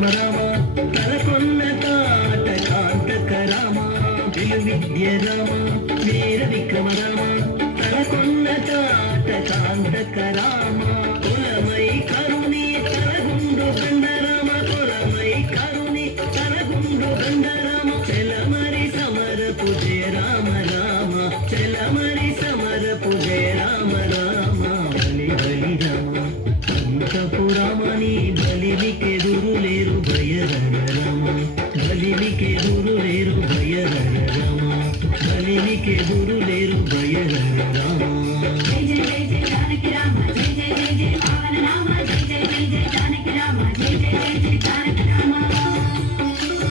విక్రమ రామ తలకొన్న తాట కాంతక రామ విలువిద్య రామ వీర విక్రమ రామ తలకొన్న తాట కాంతక రామ కులమై కరుణి తలగుండు గండరామ కులమై కరుణి తలగుండు గండరామ చెలమరి సమర పూజే రామ రామ చెలమరి సమర పూజే రామ రామ బలి బలి రామ అంతపురామని బలివికెదురు లేరు భయరర రామ బలివికెదురు లేరు భయరర రామ బలివికెదురు లేరు భయరర రామ జై జై జై జై జానకి రామ జై జై జై జై పావన నామ జై జై జై జై జానకి రామ జై జై జై జై